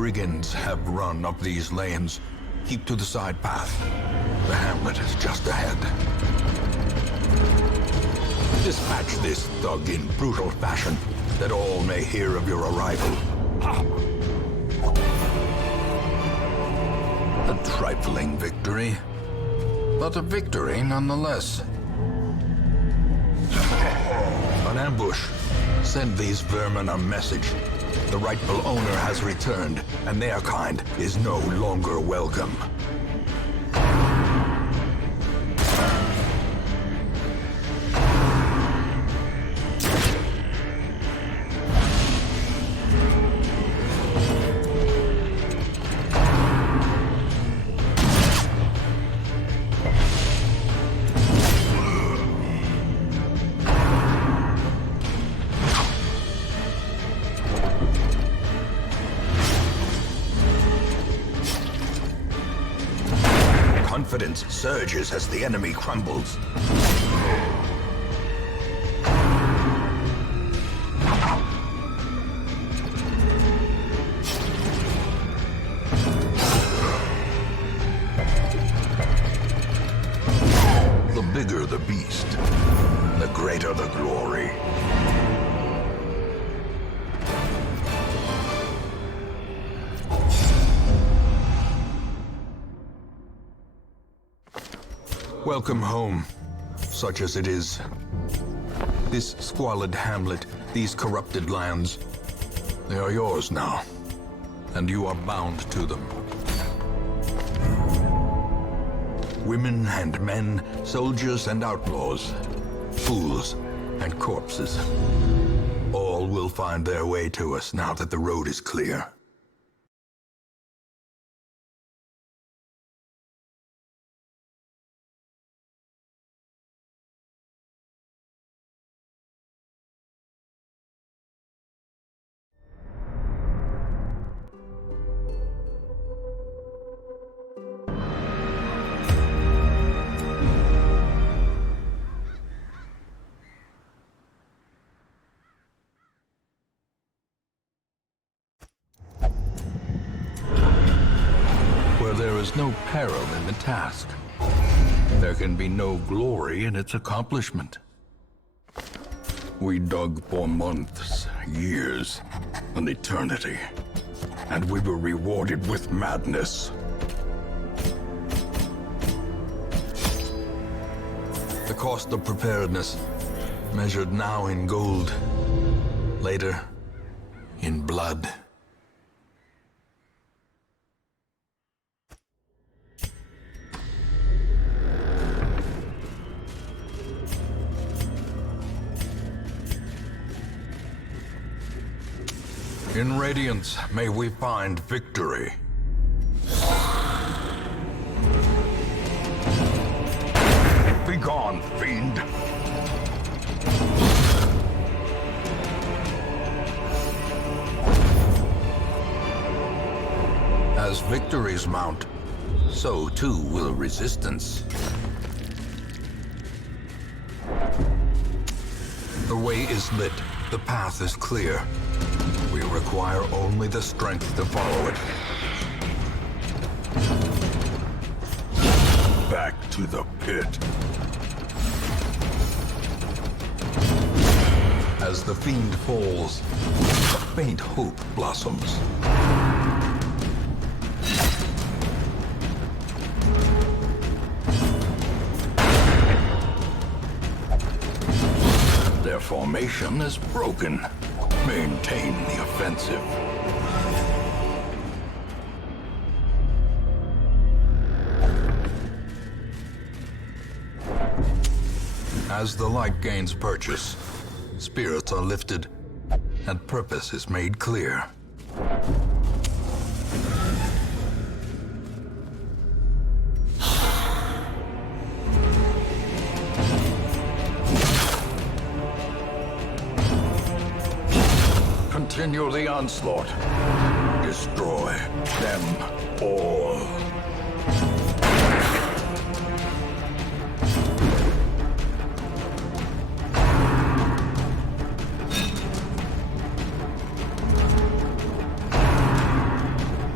brigands have run up these lanes. Keep to the side path. The hamlet is just ahead. Dispatch this thug in brutal fashion, that all may hear of your arrival. A trifling victory, but a victory nonetheless. An ambush. Send these vermin a message. The rightful owner has returned, and their kind is no longer welcome. Confidence surges as the enemy crumbles. The bigger the beast, the greater the glory. Welcome home, such as it is. This squalid hamlet, these corrupted lands, they are yours now, and you are bound to them. Women and men, soldiers and outlaws, fools and corpses, all will find their way to us now that the road is clear. There is no peril in the task. There can be no glory in its accomplishment. We dug for months, years, an eternity, and we were rewarded with madness. The cost of preparedness, measured now in gold, later in blood. In Radiance, may we find victory. Begone, fiend! As victories mount, so too will resistance. The way is lit, the path is clear. We require only the strength to follow it. Back to the pit. As the fiend falls, a faint hope blossoms. Their formation is broken. Maintain the offensive. As the light gains purchase, spirits are lifted, and purpose is made clear. Continue the onslaught. Destroy them all.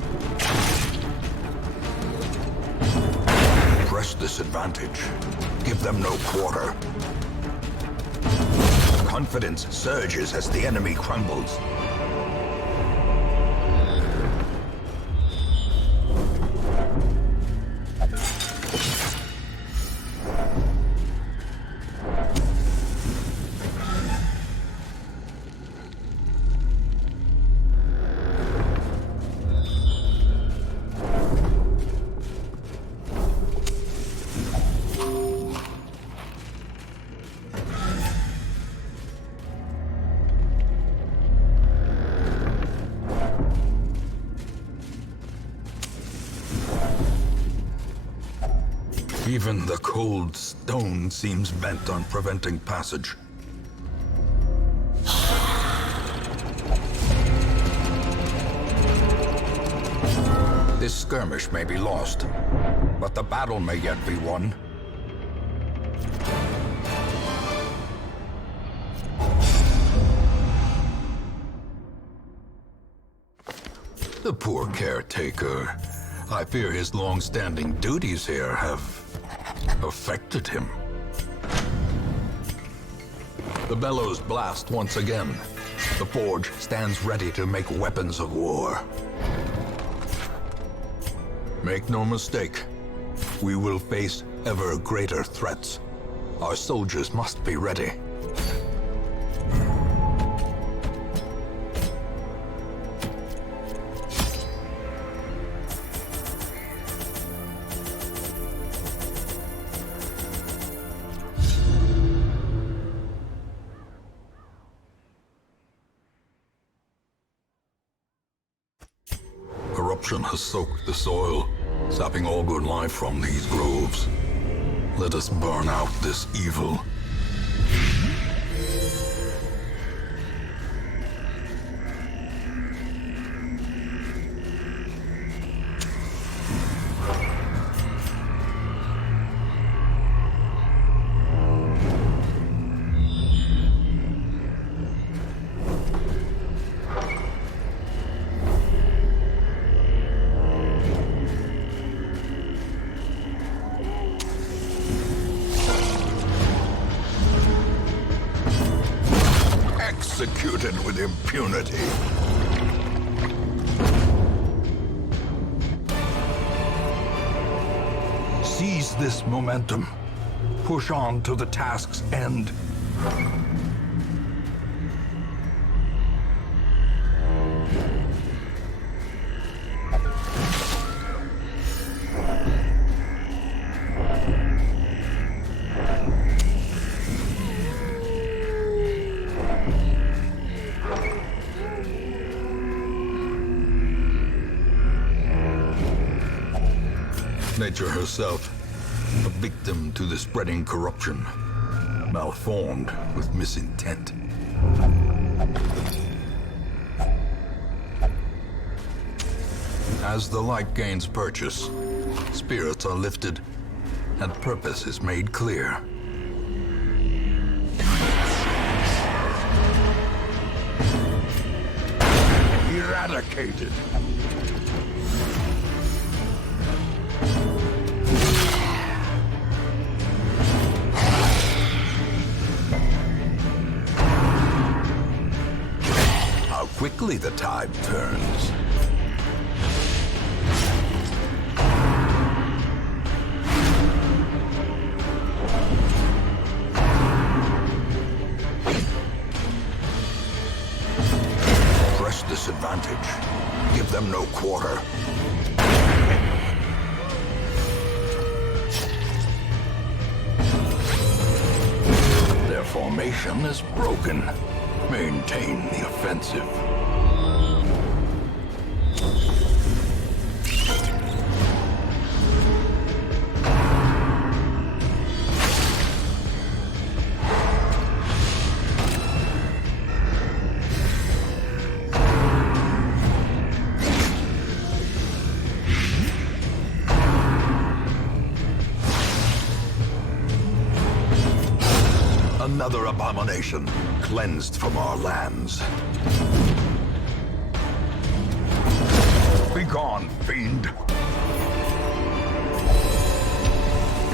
Press this advantage. Give them no quarter. Confidence surges as the enemy crumbles. Even the cold stone seems bent on preventing passage. This skirmish may be lost, but the battle may yet be won. The poor caretaker. I fear his long-standing duties here have affected him. The bellows blast once again. The forge stands ready to make weapons of war. Make no mistake, we will face ever greater threats. Our soldiers must be ready. Corruption has soaked the soil, sapping all good life from these groves. Let us burn out this evil. Executed with impunity. Seize this momentum. Push on to the task's end. Nature herself, a victim to the spreading corruption, malformed with misintent. As the light gains purchase, spirits are lifted, and purpose is made clear. Eradicated. Quickly the tide turns. Press this advantage. Give them no quarter. Their formation is broken. Maintain the offensive. Another abomination cleansed from our lands. Begone, fiend!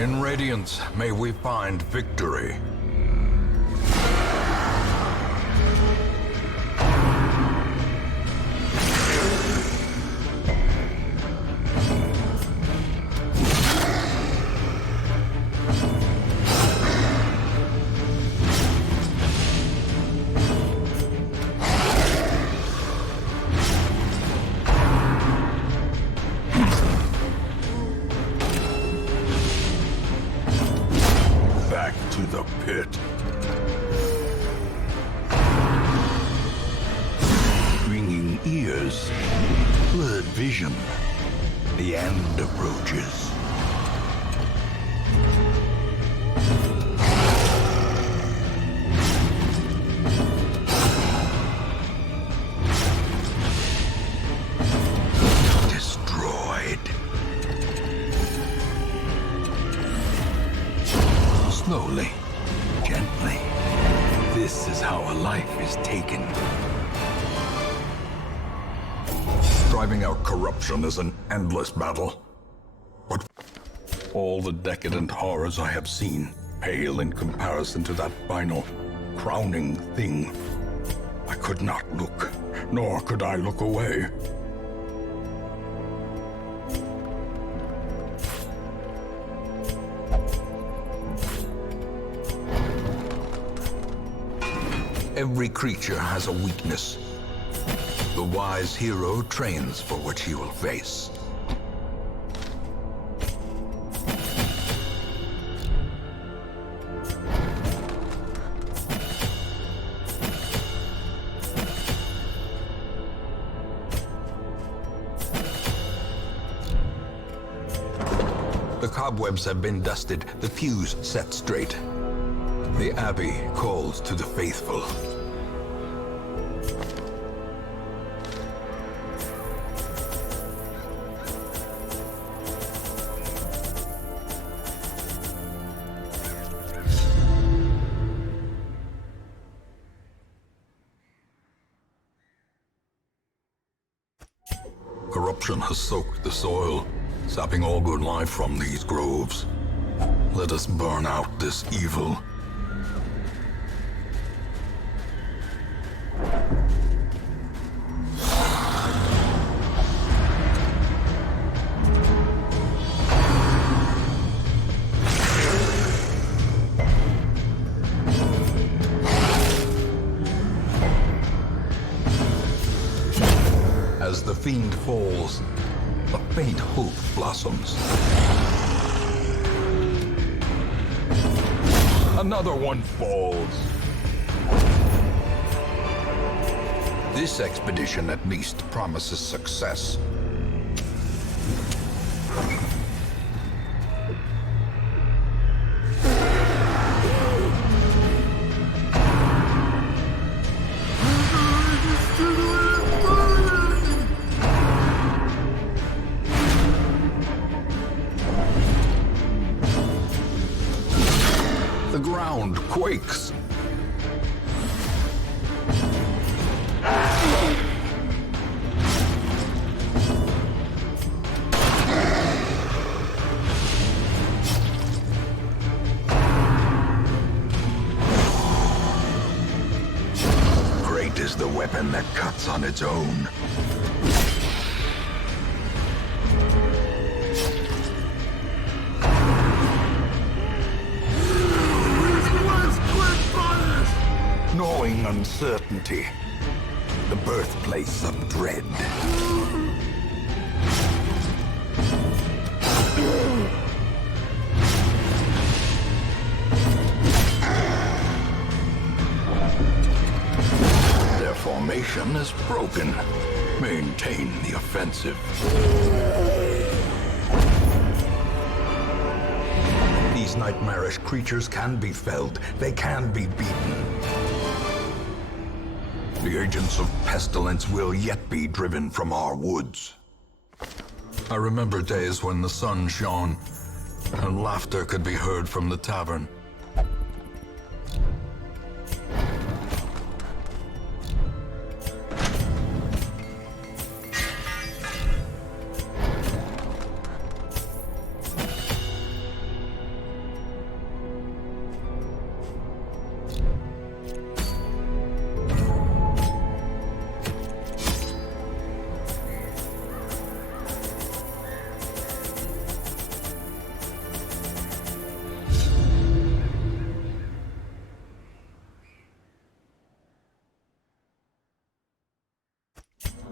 In Radiance, may we find victory. Back to the pit. Ringing ears, blurred vision. The end approaches. Destroyed. Slowly, gently. This is how a life is taken. Driving out corruption is an endless battle. But all the decadent horrors I have seen pale in comparison to that final, crowning thing. I could not look, nor could I look away. Every creature has a weakness. The wise hero trains for what he will face. The cobwebs have been dusted, the fuse set straight. The Abbey calls to the faithful. Corruption has soaked the soil, sapping all good life from these groves. Let us burn out this evil. As the fiend falls, a faint hope blossoms. Another one falls. This expedition at least promises success. The ground quakes. Great is the weapon that cuts on its own. Gnawing uncertainty, the birthplace of dread. Their formation is broken. Maintain the offensive. These nightmarish creatures can be felled. They can be beaten. The agents of pestilence will yet be driven from our woods. I remember days when the sun shone and laughter could be heard from the tavern.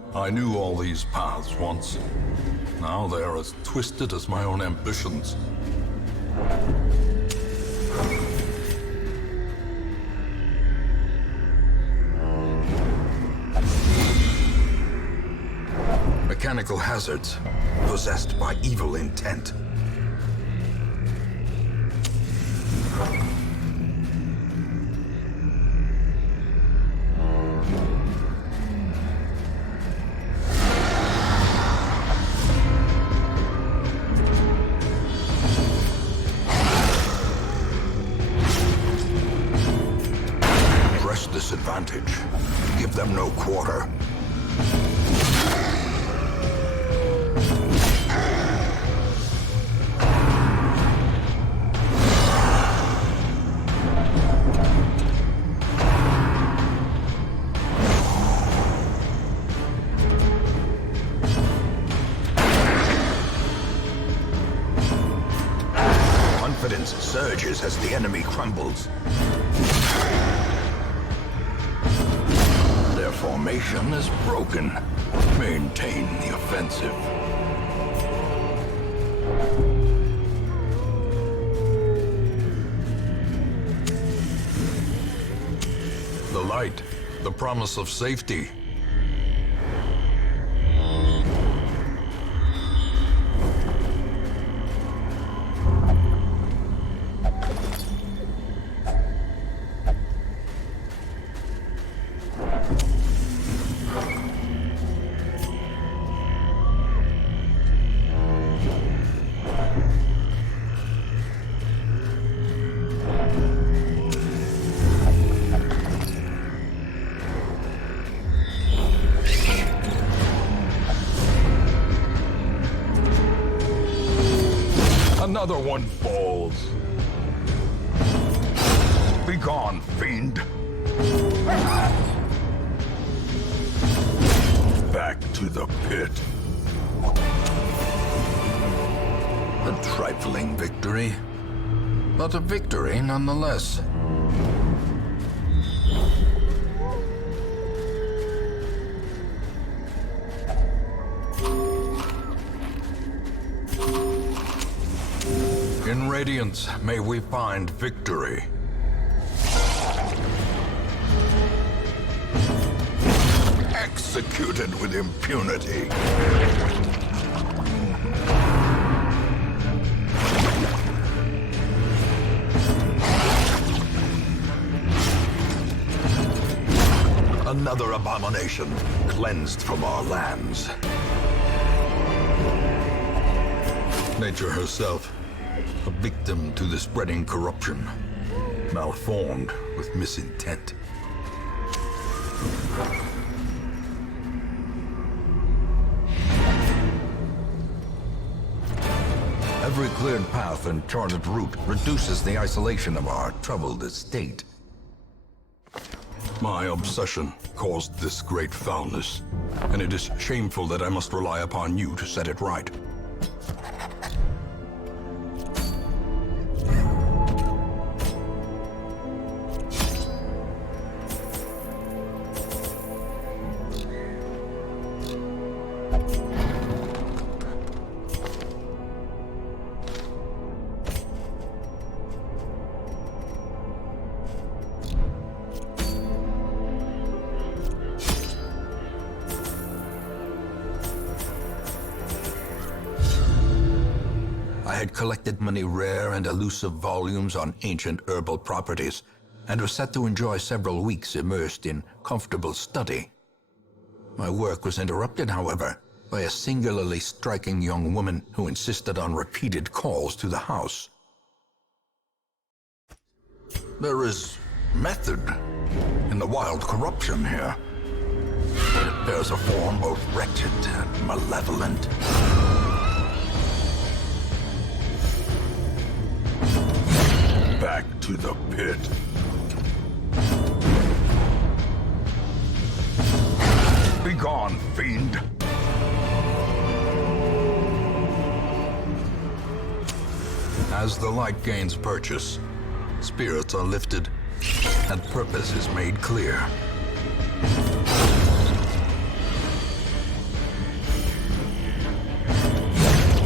I knew all these paths once. Now they are as twisted as my own ambitions. Mechanical hazards, possessed by evil intent. Press this advantage. Give them no quarter. Confidence surges as the enemy crumbles. Their formation is broken. Maintain the offensive. The light, the promise of safety. Another one falls. Begone, fiend. Back to the pit. A trifling victory, but a victory nonetheless. In Radiance, may we find victory. Executed with impunity. Another abomination cleansed from our lands. Nature herself, a victim to the spreading corruption, malformed with misintent. Every cleared path and charted route reduces the isolation of our troubled estate. My obsession caused this great foulness, and it is shameful that I must rely upon you to set it right. I had collected many rare and elusive volumes on ancient herbal properties, and was set to enjoy several weeks immersed in comfortable study. My work was interrupted, however, by a singularly striking young woman who insisted on repeated calls to the house. There is method in the wild corruption here. It bears a form both wretched and malevolent. Back to the pit. Begone, fiend! As the light gains purchase, spirits are lifted, and purpose is made clear.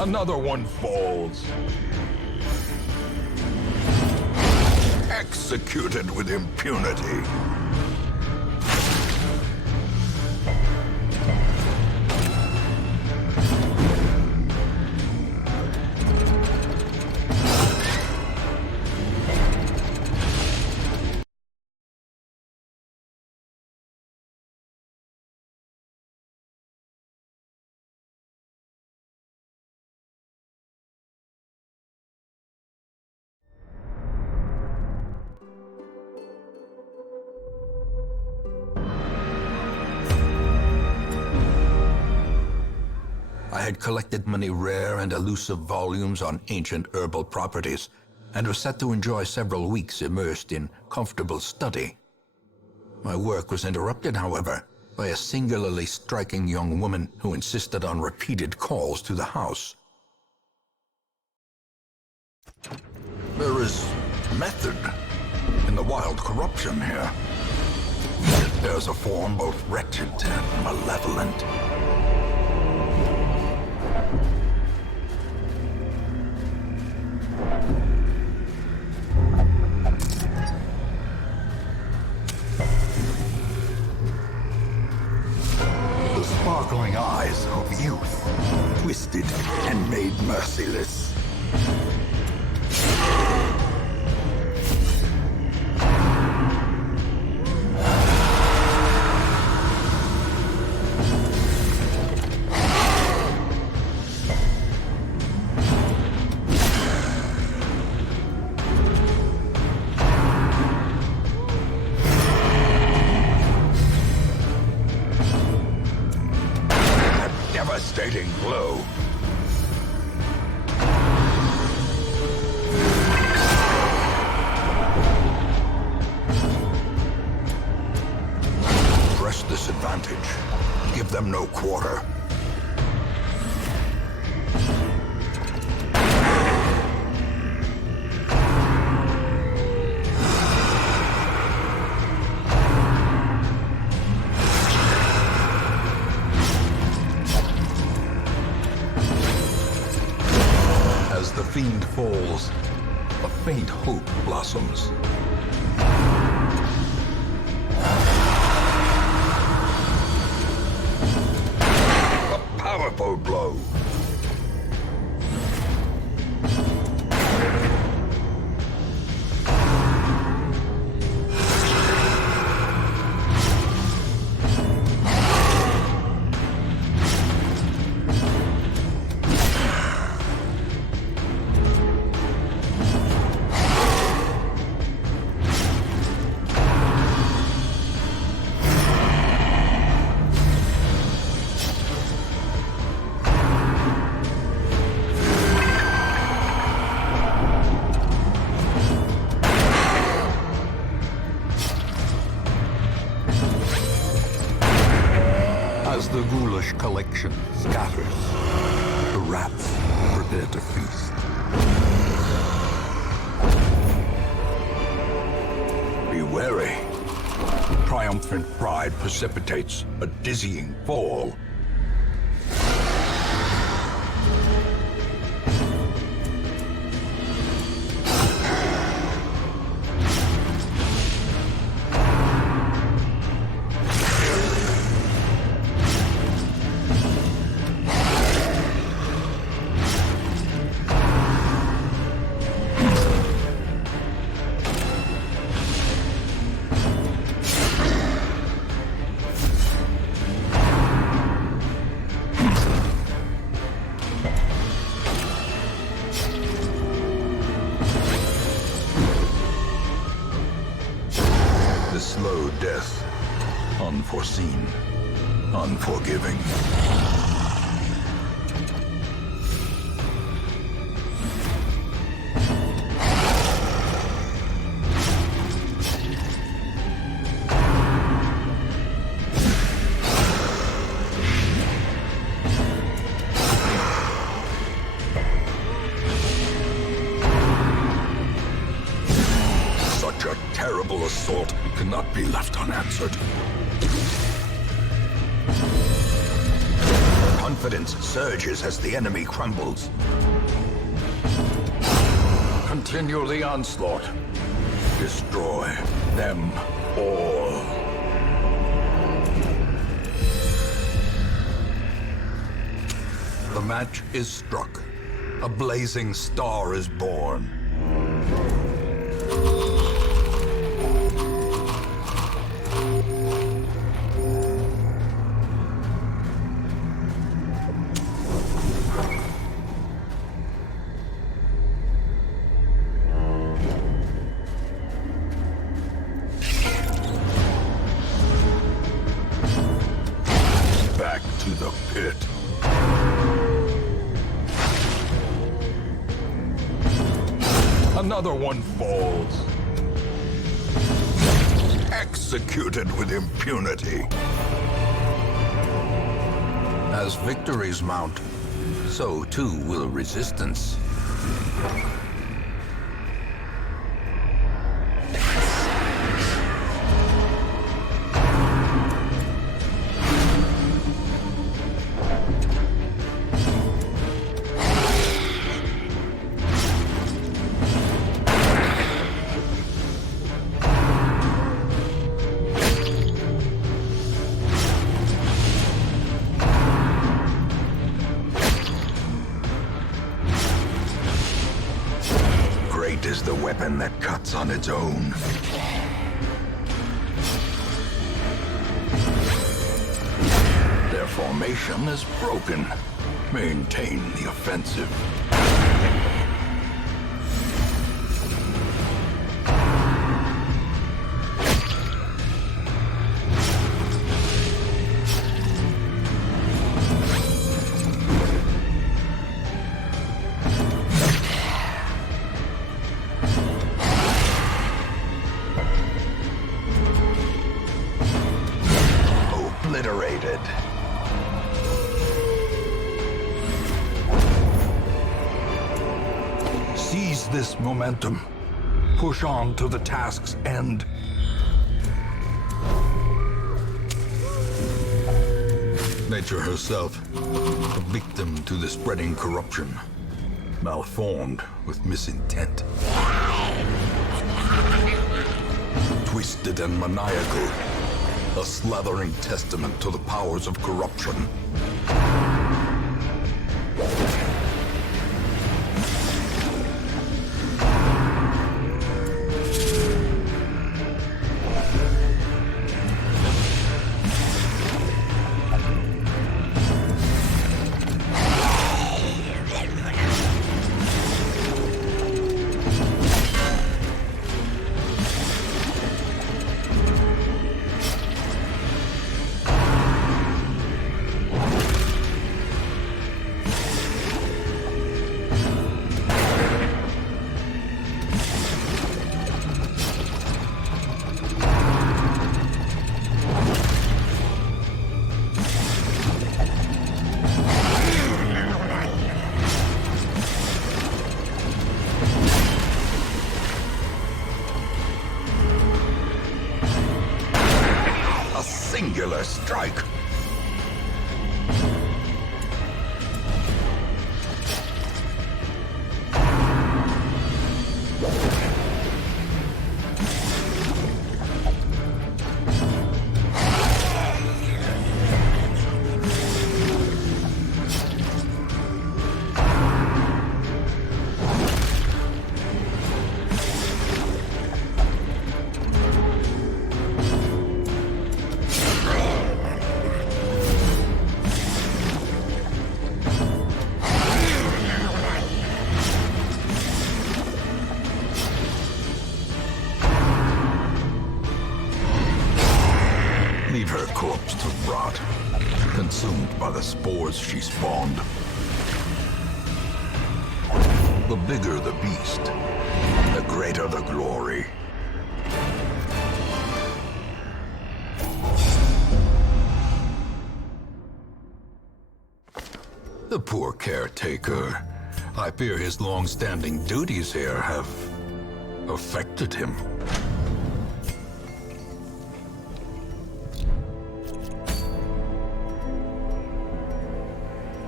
Another one falls. Executed with impunity. I had collected many rare and elusive volumes on ancient herbal properties and was set to enjoy several weeks immersed in comfortable study. My work was interrupted, however, by a singularly striking young woman who insisted on repeated calls to the house. There is method in the wild corruption here. There's a form both wretched and malevolent. The sparkling eyes of youth, twisted and made merciless. Devastating blow. Press this advantage. Give them no quarter. As the fiend falls, a faint hope blossoms. A powerful blow. As the ghoulish collection scatters, the rats prepare to feast. Be wary. Triumphant pride precipitates a dizzying fall. The slow death, unforeseen, unforgiving. Such a terrible assault cannot be left unanswered. confidence surges as the enemy crumbles. Continue the onslaught. Destroy them all. The match is struck. A blazing star is born. Back to the pit. Another one falls. Executed with impunity. As victories mount, so too will resistance. Great is the weapon that cuts on its own. Their formation is broken. Maintain the offensive. Obliterated. Seize this momentum. Push on to the task's end. Nature herself, a victim to the spreading corruption, malformed with misintent. Twisted and maniacal, a slathering testament to the powers of corruption. Singular strike. Leave her corpse to rot, consumed by the spores she spawned. The bigger the beast, the greater the glory. The poor caretaker. I fear his long-standing duties here have affected him.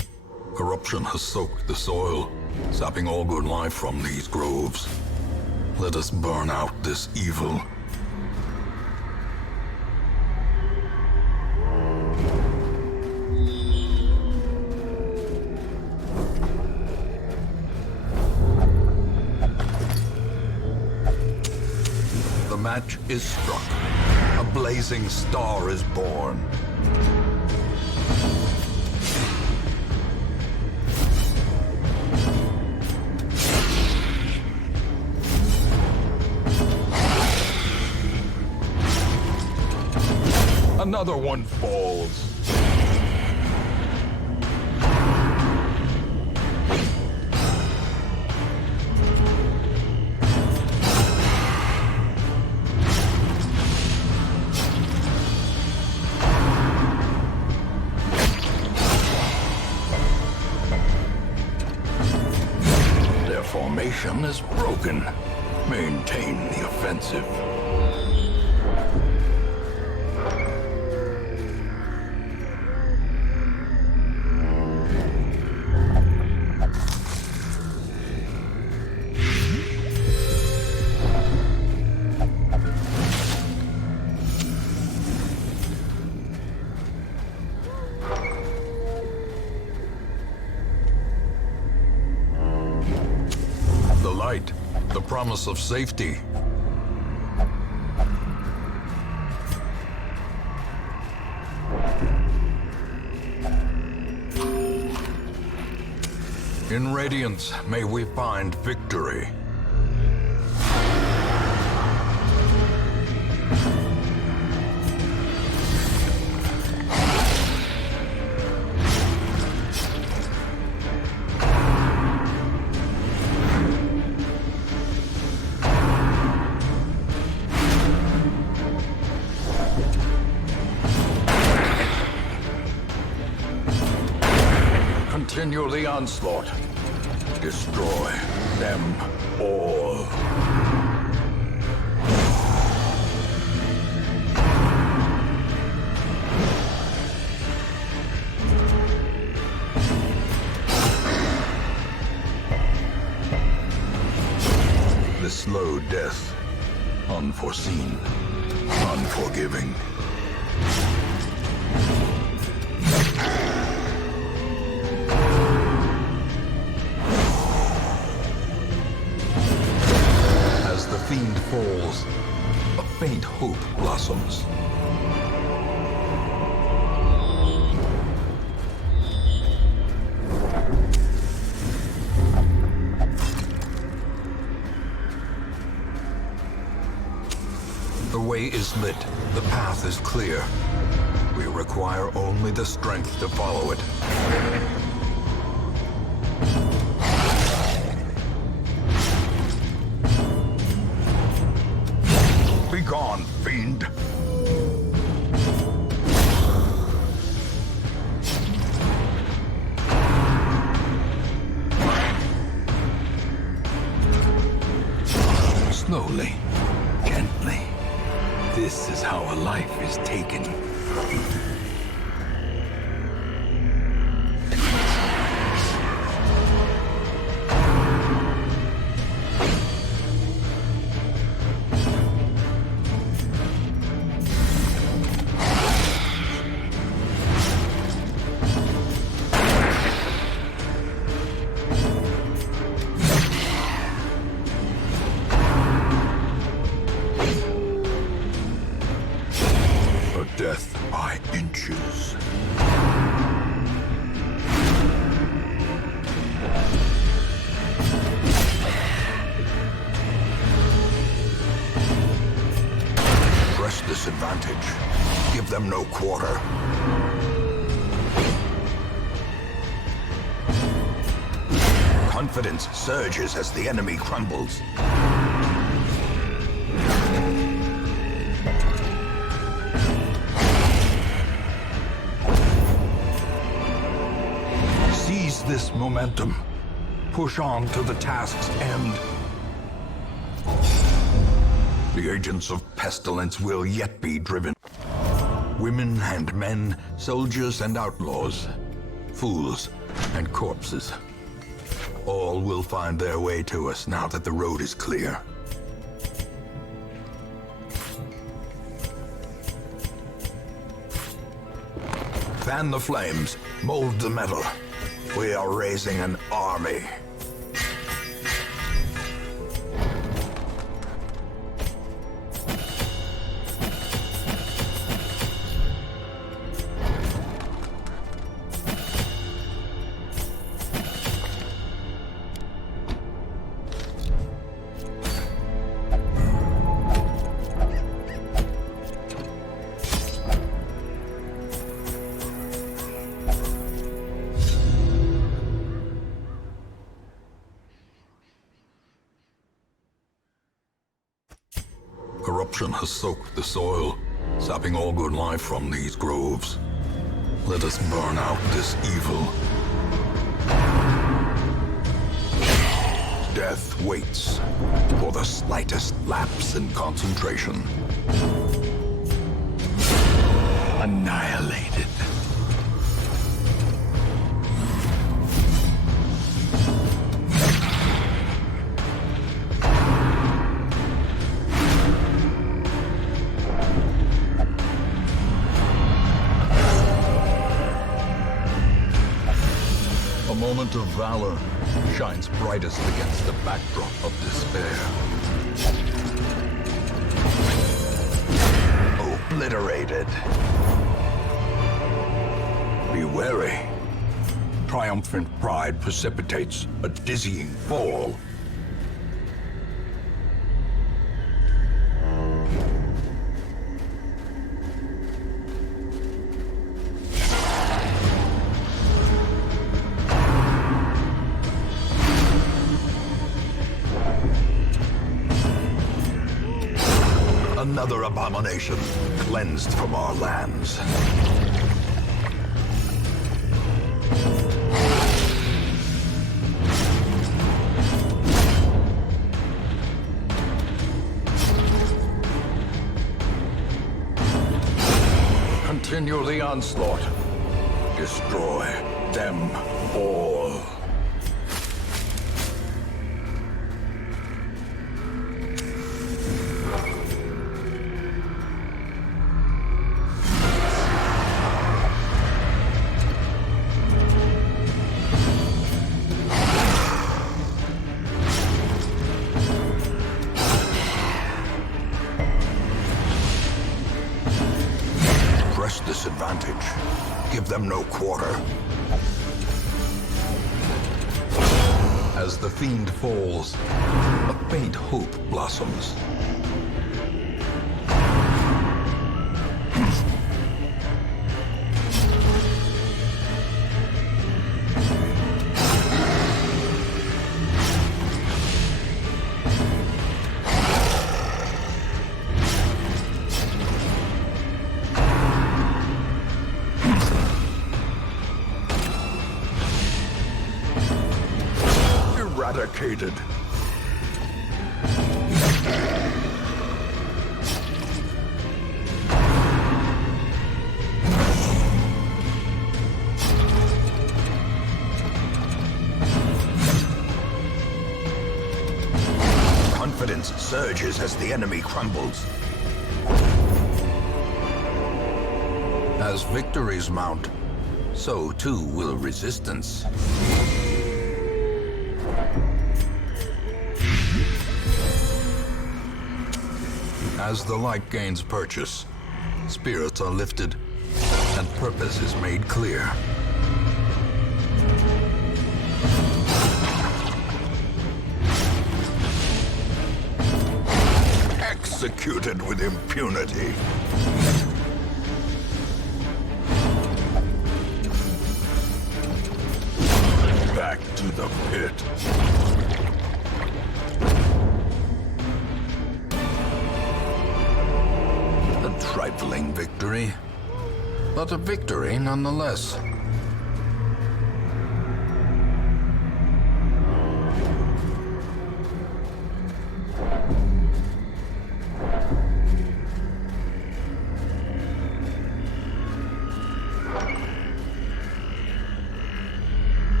corruption has soaked the soil, sapping all good life from these groves. Let us burn out this evil. The match is struck. A blazing star is born. Another one falls. Their formation is broken. Maintain the offensive. The promise of safety. In Radiance, may we find victory. Continue the onslaught. Destroy them all. The slow death. Unforeseen. Unforgiving. Fiend falls, a faint hope blossoms. The way is lit, the path is clear. We require only the strength to follow it. Begone, fiend! Slowly, gently. This is how a life is taken. Death by inches. Press this advantage. Give them no quarter. Confidence surges as the enemy crumbles. This momentum. Push on to the task's end. The agents of pestilence will yet be driven. Women and men, soldiers and outlaws, fools and corpses. All will find their way to us now that the road is clear. Fan the flames, mold the metal. We are raising an army. Corruption has soaked the soil, sapping all good life from these groves. Let us burn out this evil. Death waits for the slightest lapse in concentration. Annihilated. A moment of valor shines brightest against the backdrop of despair. Obliterated. Be wary. Triumphant pride precipitates a dizzying fall. Another abomination cleansed from our lands. Continue the onslaught. Destroy them all. Press this advantage. Give them no quarter. As the fiend falls, a faint hope blossoms. Eradicated. Confidence surges as the enemy crumbles. As victories mount, so too will resistance. As the light gains purchase, spirits are lifted, and purpose is made clear. Executed with impunity. Back to the pit. A trifling victory, but a victory nonetheless.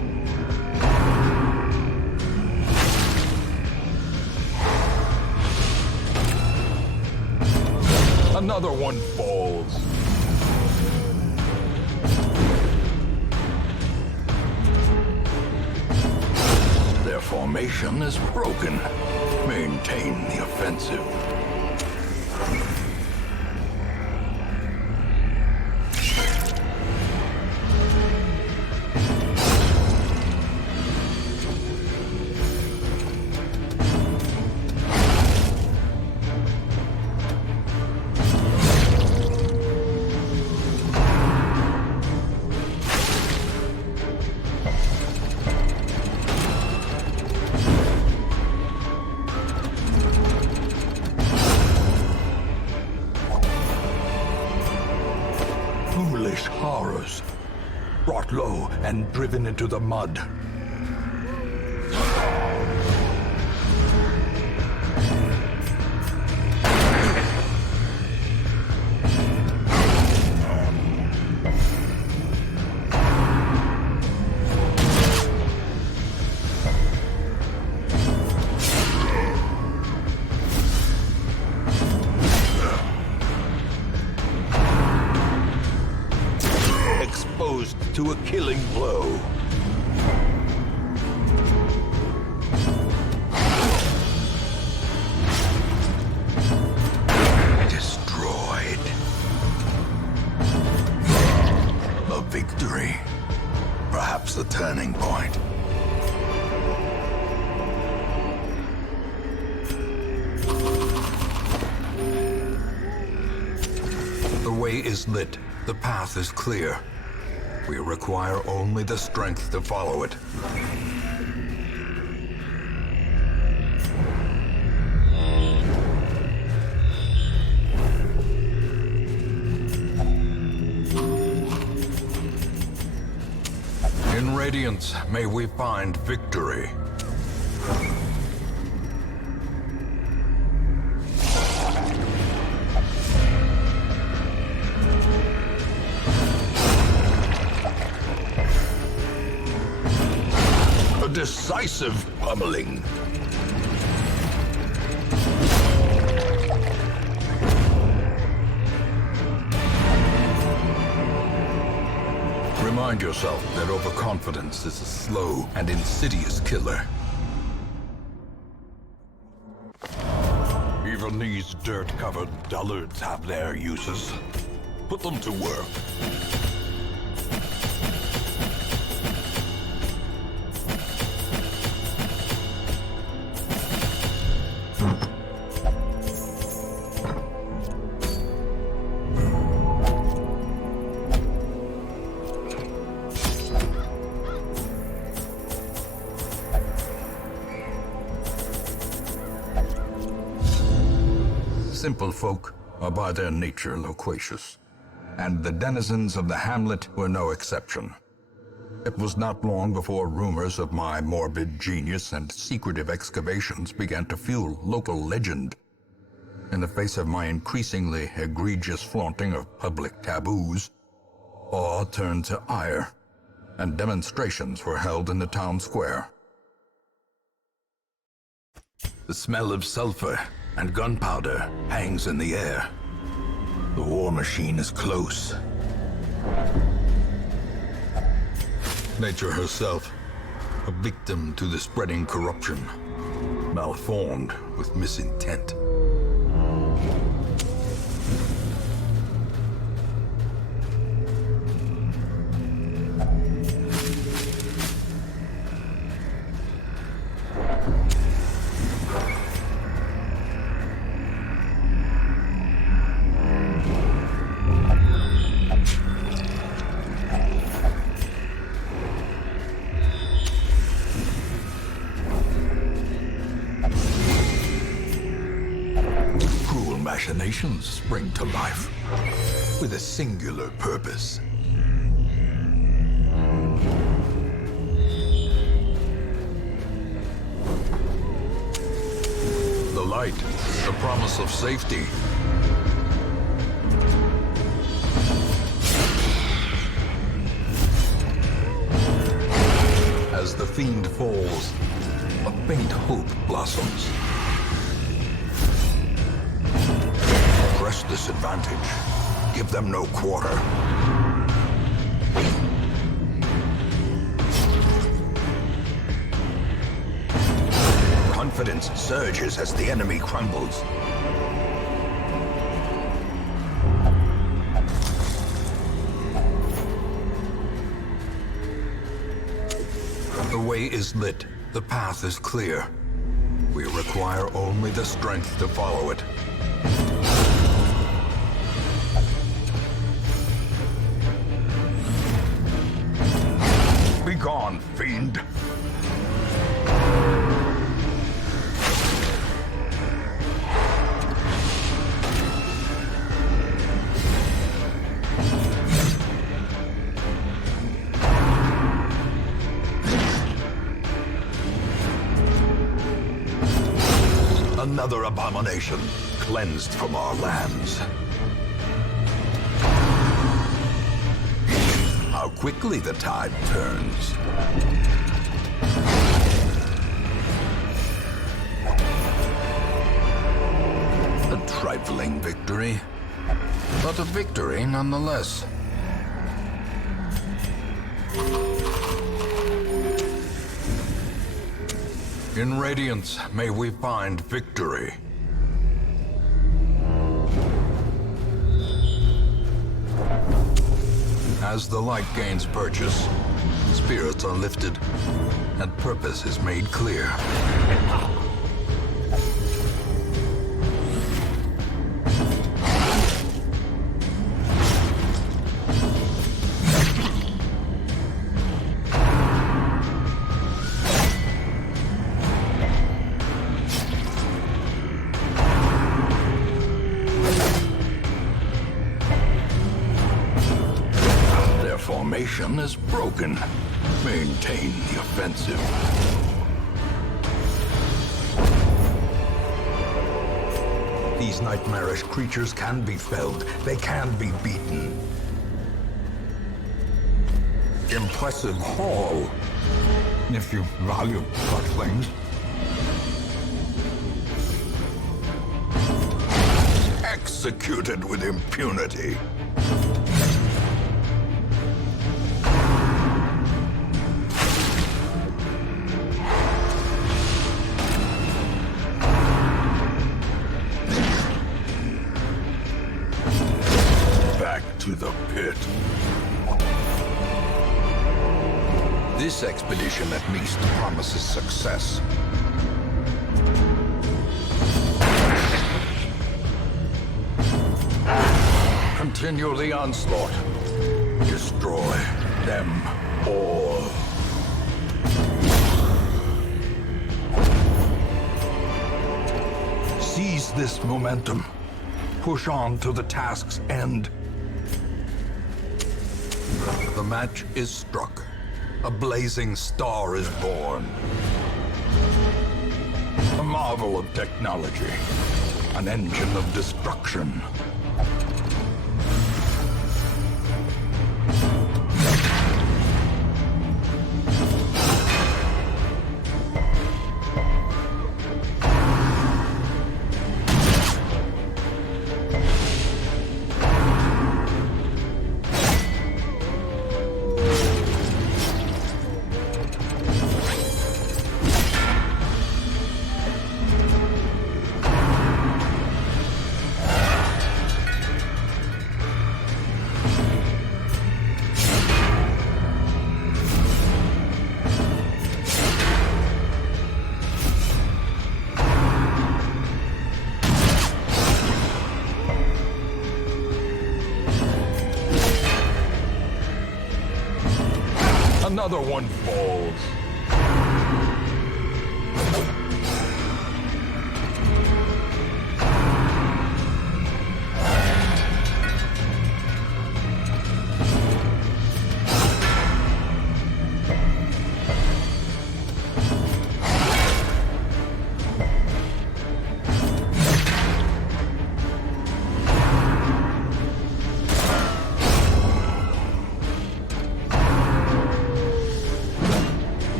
Another one falls. Their formation is broken. Maintain the offensive. Foolish horrors, brought low and driven into the mud. Exposed to a killing blow. Destroyed. A victory. Perhaps the turning point. The way is lit. The path is clear. We require only the strength to follow it. In Radiance, may we find victory. A decisive pummeling. Remind yourself that overconfidence is a slow and insidious killer. Even these dirt-covered dullards have their uses. Put them to work. Simple folk are by their nature loquacious, and the denizens of the hamlet were no exception. It was not long before rumors of my morbid genius and secretive excavations began to fuel local legend. In the face of my increasingly egregious flaunting of public taboos, awe turned to ire, and demonstrations were held in the town square. The smell of sulfur and gunpowder hangs in the air. The war machine is close. Nature herself, a victim to the spreading corruption, malformed with misintent. Machinations spring to life with a singular purpose. The light, the promise of safety. As the fiend falls, a faint hope blossoms. press this advantage. Give them no quarter. Confidence surges as the enemy crumbles. The way is lit. The path is clear. We require only the strength to follow it. Be gone, fiend! Another abomination, cleansed from our lands. How quickly the tide turns. A trifling victory, but a victory nonetheless. In Radiance, may we find victory. As the light gains purchase, spirits are lifted, and purpose is made clear. Formation is broken. Maintain the offensive. These nightmarish creatures can be felled. They can be beaten. Impressive haul, if you value such things. Executed with impunity. To the pit. This expedition at least promises success. Continue the onslaught. Destroy them all. Seize this momentum. Push on to the task's end. The match is struck. A blazing star is born. A marvel of technology. An engine of destruction. Another one falls.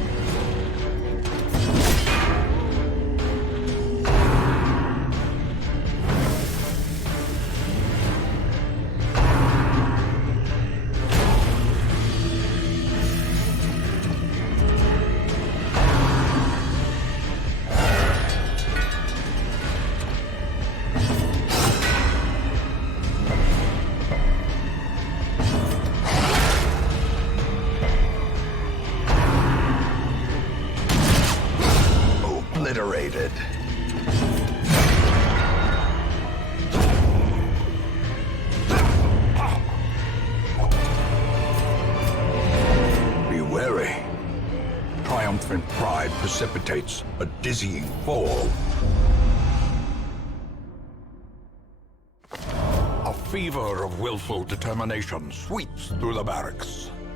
precipitates a dizzying fall. A fever of willful determination sweeps through the barracks.